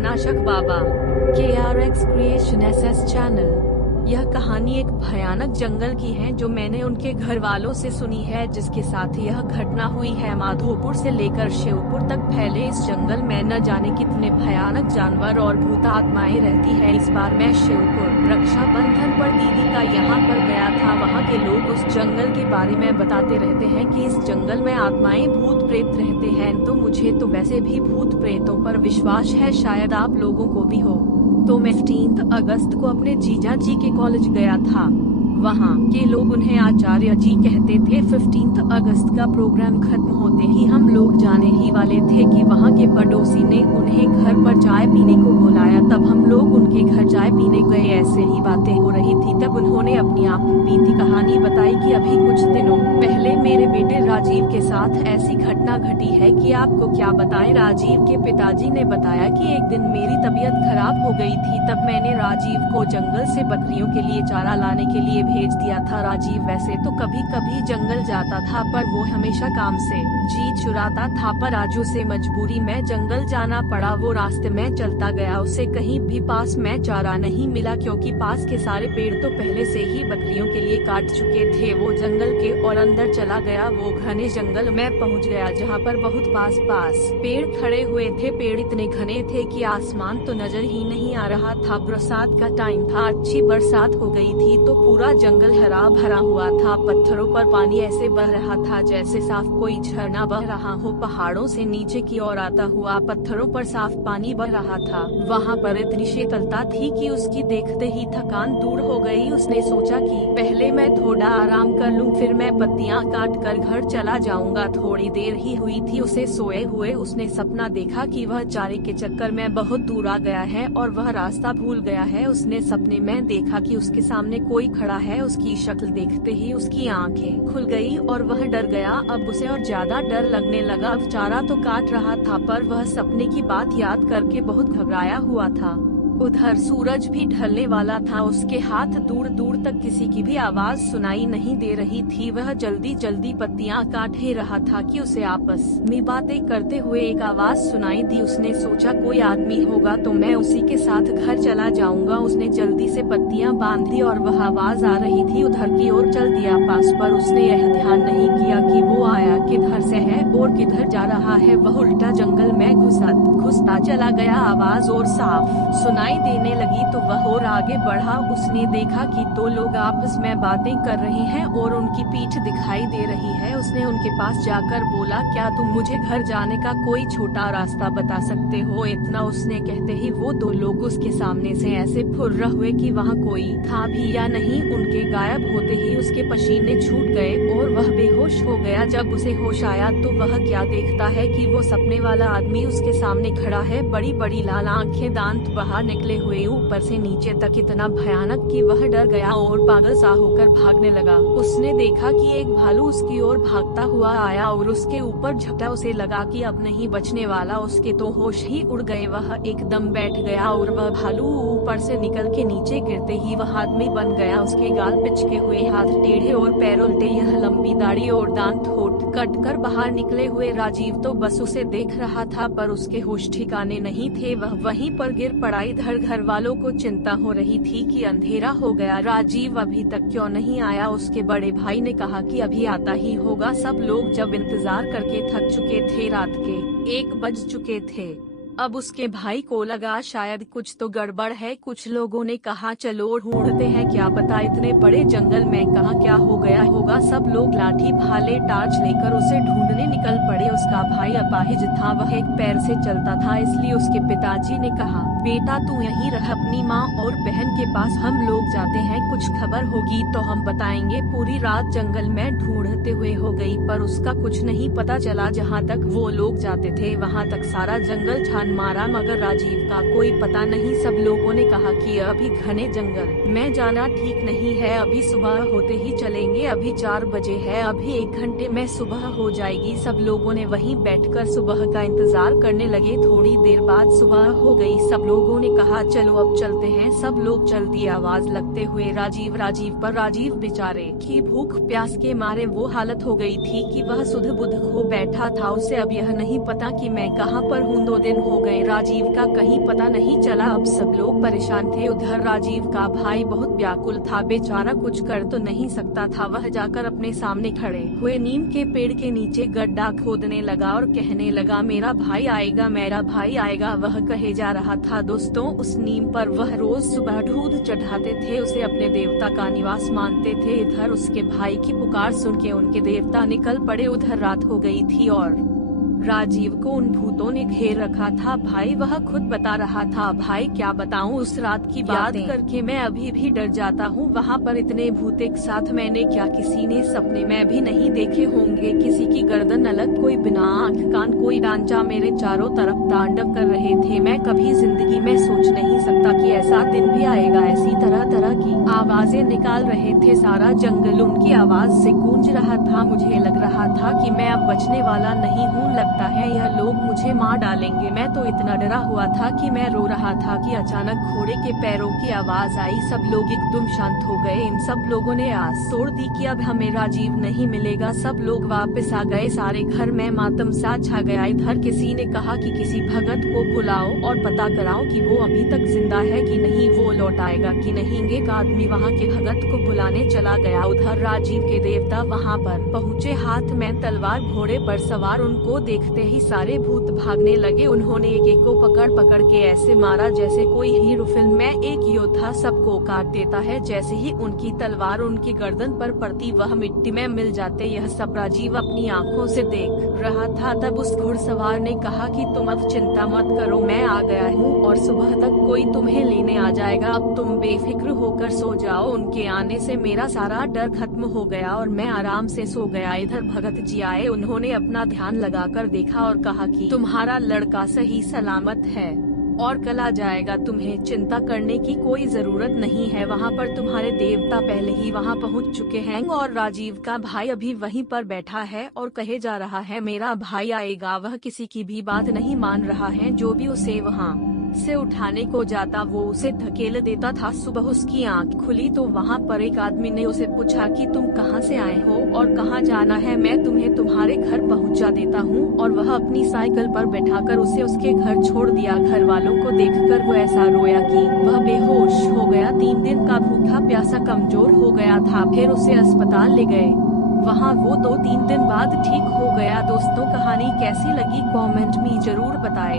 भूतनाशक बाबा। KRX creation SS channel. यह कहानी एक भयानक जंगल की है जो मैंने उनके घर वालों से सुनी है, जिसके साथ यह घटना हुई है। माधोपुर से लेकर शिवपुर तक फैले इस जंगल में न जाने कितने भयानक जानवर और भूत आत्माएं रहती है। इस बार मैं शिवपुर रक्षाबंधन पर दीदी का यहाँ पर गया था। वहाँ के लोग उस जंगल के बारे में बताते रहते हैं कि इस जंगल में आत्माएं भूत प्रेत रहते हैं। तो मुझे तो वैसे भी भूत प्रेतों पर विश्वास है, शायद आप लोगों को भी हो। तो मैं 15 अगस्त को अपने जीजा जी के कॉलेज गया था। वहाँ के लोग उन्हें आचार्य जी कहते थे। 15 अगस्त का प्रोग्राम खत्म होते ही हम लोग जाने ही वाले थे कि वहाँ के पड़ोसी ने उन्हें घर पर चाय पीने को बुलाया। तब हम लोग उनके घर चाय पीने गए। ऐसे ही बातें हो रही थी, तब उन्होंने अपनी आप बीती कहानी बताई कि अभी कुछ दिनों पहले मेरे बेटे राजीव के साथ ऐसी घटना घटी है कि आपको क्या बताएं। राजीव के पिताजी ने बताया कि एक दिन मेरी तबीयत खराब हो गई थी, तब मैंने राजीव को जंगल से बकरियों के लिए चारा लाने के लिए भेज दिया था। राजीव वैसे तो कभी कभी जंगल जाता था, पर वो हमेशा काम से जी चुराता था। पर आज उसे मजबूरी में जंगल जाना पड़ा। वो रास्ते में चलता गया, उसे कहीं भी पास में चारा नहीं मिला, क्योंकि पास के सारे पेड़ तो पहले से ही बकरियों के लिए काट चुके थे। वो जंगल के और अंदर चला गया। वो घने जंगल में पहुंच गया, जहाँ पर बहुत पास पेड़ खड़े हुए थे। पेड़ इतने घने थे कि आसमान तो नजर ही नहीं आ रहा था। बरसात का टाइम था, अच्छी बरसात हो गई थी, तो पूरा जंगल हरा भरा हुआ था। पत्थरों पर पानी ऐसे बह रहा था जैसे साफ कोई झरना बह रहा हो। पहाड़ों से नीचे की ओर आता हुआ पत्थरों पर साफ पानी बह रहा था। वहाँ पर इतनी शीतलता थी कि उसकी देखते ही थकान दूर हो गई। उसने सोचा कि पहले मैं थोड़ा आराम कर लूं, फिर मैं पत्तियां काट कर घर चला जाऊंगा। थोड़ी देर ही हुई थी उसे सोए हुए। उसने सपना देखा कि वह चारे के चक्कर में बहुत दूर आ गया है और वह रास्ता भूल गया है। उसने सपने में देखा कि उसके सामने कोई खड़ा है। उसकी शक्ल देखते ही उसकी आंखें खुल गई और वह डर गया। अब उसे और ज्यादा डर लगने लगा। अब चारा तो काट रहा था, पर वह सपने की बात याद करके बहुत घबराया हुआ था। उधर सूरज भी ढलने वाला था। उसके हाथ दूर दूर तक किसी की भी आवाज सुनाई नहीं दे रही थी। वह जल्दी जल्दी पत्तियां काट ही रहा था कि उसे आपस में बातें करते हुए एक आवाज सुनाई दी। उसने सोचा कोई आदमी होगा तो मैं उसी के साथ घर चला जाऊंगा। उसने जल्दी से पत्तियां बांध दी और वह आवाज आ रही थी उधर की ओर चल दिया पास। पर उसने यह ध्यान नहीं किया कि वो आया किधर से है और किधर जा रहा है। वह उल्टा जंगल में घुसता चला गया। आवाज और साफ सुनाई देने लगी तो वह और आगे बढ़ा। उसने देखा कि दो लोग आपस में बातें कर रहे हैं और उनकी पीठ दिखाई दे रही है। उसने उनके पास जाकर बोला, क्या तुम मुझे घर जाने का कोई छोटा रास्ता बता सकते हो? इतना उसने कहते ही वो दो लोग उसके सामने से ऐसे फुर्र हुए कि वहाँ कोई था भी या नहीं। उनके गायब होते ही उसके पसीने छूट गए और वह बेहोश हो गया। जब उसे होश आया तो वह क्या देखता है कि वो सपने वाला आदमी उसके सामने खड़ा है। बड़ी बड़ी लाल आंखें, दांत बाहर निकले हुए ऊपर से नीचे तक, इतना भयानक कि वह डर गया और पागल सा होकर भागने लगा। उसने देखा कि एक भालू उसकी ओर भागता हुआ आया और उसके ऊपर झपटा। उसे लगा कि अब नहीं बचने वाला। उसके तो होश ही उड़ गए। वह एकदम बैठ गया और वह भालू ऊपर से निकल के नीचे गिरते ही वह आदमी बन गया। उसके गाल पिचके हुए, हाथ टेढ़े और पैर उल्टे, यह लंबी दाढ़ी और दांत होठ कट कर बाहर निकले हुए। राजीव तो बस उसे देख रहा था, पर उसके होश ठिकाने नहीं थे। वह वहीं पर गिर पड़ा। इधर घर वालों को चिंता हो रही थी कि अंधेरा हो गया, राजीव अभी तक क्यों नहीं आया। उसके बड़े भाई ने कहा कि अभी आता ही होगा। सब लोग जब इंतजार करके थक चुके थे, रात के 1 बज चुके थे। अब उसके भाई को लगा शायद कुछ तो गड़बड़ है। कुछ लोगों ने कहा चलो ढूंढते हैं, क्या पता इतने बड़े जंगल में कहाँ क्या हो गया होगा। सब लोग लाठी भाले टार्च लेकर उसे ढूंढने निकल पड़े। उसका भाई अपाहिज था, वह एक पैर से चलता था, इसलिए उसके पिताजी ने कहा, बेटा तू यहीं रह अपनी माँ और बहन के पास, हम लोग जाते हैं, कुछ खबर होगी तो हम बताएंगे। पूरी रात जंगल में ढूंढते हुए हो गई, पर उसका कुछ नहीं पता चला। जहाँ तक वो लोग जाते थे वहाँ तक सारा जंगल छान मारा, मगर राजीव का कोई पता नहीं। सब लोगों ने कहा कि अभी घने जंगल में जाना ठीक नहीं है, अभी सुबह होते ही चलेंगे। अभी 4 बजे है, अभी 1 घंटे में सुबह हो जाएगी। सब लोगों ने वहीं बैठकर सुबह का इंतजार करने लगे। थोड़ी देर बाद सुबह हो गई। सब लोगों ने कहा चलो अब चलते हैं। सब लोग चल दिए आवाज लगते हुए। राजीव पर राजीव बेचारे की भूख प्यास के मारे वो हालत हो गई थी कि वह सुध बुध खो बैठा था। उसे अब यह नहीं पता कि मैं कहाँ पर हूँ। 2 दिन हो गए। राजीव का कहीं पता नहीं चला। अब सब लोग परेशान थे। उधर राजीव का भाई बहुत व्याकुल था। बेचारा कुछ कर तो नहीं सकता था। वह जाकर अपने सामने खड़े हुए नीम के पेड़ के नीचे गड्ढा खोदने लगा और कहने लगा, मेरा भाई आएगा, मेरा भाई आएगा। वह कहे जा रहा था। दोस्तों, उस नीम पर वह रोज सुबह दूध चढ़ाते थे। उसे अपने देवता का निवास मानते थे। इधर उसके भाई की पुकार सुन के उनके देवता निकल पड़े। उधर रात हो गई थी और राजीव को उन भूतों ने घेर रखा था। भाई वह खुद बता रहा था, भाई क्या बताऊं, उस रात की बात करके मैं अभी भी डर जाता हूं। वहां पर इतने भूत एक साथ मैंने क्या किसी ने सपने में भी नहीं देखे होंगे। किसी की गर्दन अलग, कोई बिना आंख कान, कोई डांचा मेरे चारों तरफ तांडव कर रहे थे। मैं कभी जिंदगी में सोच नहीं सकता कि ऐसा दिन भी आएगा। ऐसी तरह तरह की आवाजें निकाल रहे थे। सारा जंगल उनकी आवाज से गूंज रहा था। मुझे लग रहा था कि मैं अब बचने वाला नहीं हूँ। लगता है यह लोग मुझे मार डालेंगे। मैं तो इतना डरा हुआ था कि मैं रो रहा था कि अचानक घोड़े के पैरों की आवाज आई। सब लोग एकदम शांत हो गए। इन सब लोगों ने आस तोड़ दी कि अब हमें राजीव नहीं मिलेगा। सब लोग वापस आ गए। सारे घर में मातम सा छा गया। इधर किसी ने कहा कि किसी भगत को बुलाओ और पता कराओ कि वो अभी तक जिंदा है कि नहीं, वो लौट आएगा कि नहीं। एक आदमी वहाँ के भगत को बुलाने चला गया। उधर राजीव के देवता वहाँ पर पहुँचे, हाथ में तलवार, घोड़े पर सवार। उनको देखते ही सारे भूत भागने लगे। उन्होंने एक एक को पकड़ पकड़ के ऐसे मारा जैसे कोई हीरो फिल्म में एक योद्धा सबको काट देता है। जैसे ही उनकी तलवार उनकी गर्दन पर पड़ती वह मिट्टी में मिल जाते। यह सब राजीव अपनी आंखों से देख रहा था। तब उस घुड़सवार ने कहा कि तुम अब चिंता मत करो, मैं आ गया हूँ और सुबह तक कोई तुम्हें लेने आ जाएगा। अब तुम बेफिक्र होकर सो जाओ। उनके आने से मेरा सारा डर खत्म हो गया और मैं आराम से सो गया। इधर भगत जी आए। उन्होंने अपना ध्यान लगाकर देखा और कहा कि तुम्हारा लड़का सही सलामत है और कल आ जाएगा। तुम्हें चिंता करने की कोई जरूरत नहीं है। वहाँ पर तुम्हारे देवता पहले ही वहाँ पहुँच चुके हैं और राजीव का भाई अभी वहीं पर बैठा है और कहे जा रहा है मेरा भाई आएगा। वह किसी की भी बात नहीं मान रहा है। जो भी उसे वहाँ से उठाने को जाता वो उसे धकेल देता था। सुबह उसकी आंख खुली तो वहाँ पर एक आदमी ने उसे पूछा कि तुम कहाँ से आए हो और कहाँ जाना है, मैं तुम्हें तुम्हारे घर पहुँचा देता हूँ। और वह अपनी साइकिल पर बैठाकर उसे उसके घर छोड़ दिया। घर वालों को देखकर वो ऐसा रोया कि वह बेहोश हो गया। 3 दिन का भूखा प्यासा कमजोर हो गया था। फिर उसे अस्पताल ले गए। वहाँ वो 2-3 दिन बाद ठीक हो गया। दोस्तों, कहानी कैसी लगी कमेंट में जरूर बताएं।